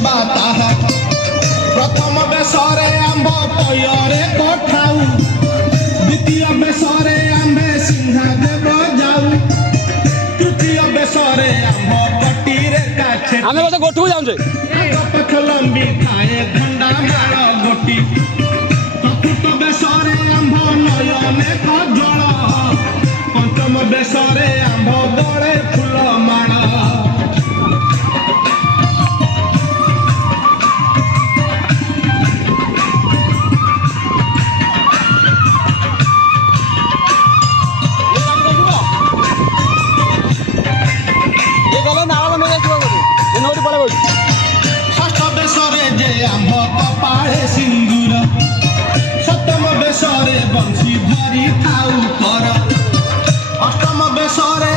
देवा ताहा प्रथम बेसरे आंब पयरे पठाऊ द्वितीय बेसरे आंबे सिंहा देव जाऊ तृतीय बेसरे आंब पटीरे काछे आमे बस गोठू जाउछे पथ लंबी थाए धंडा मार गोटी चतुर्थ बेसरे आंब नयने कजल पंचम बेसरे आंब गळे फूल माण षष्ठ बेसरे जे आंब कपाळे सिंदूर सप्तम बेसरे बंशी धरी थाऊ कर अष्टम बेसरे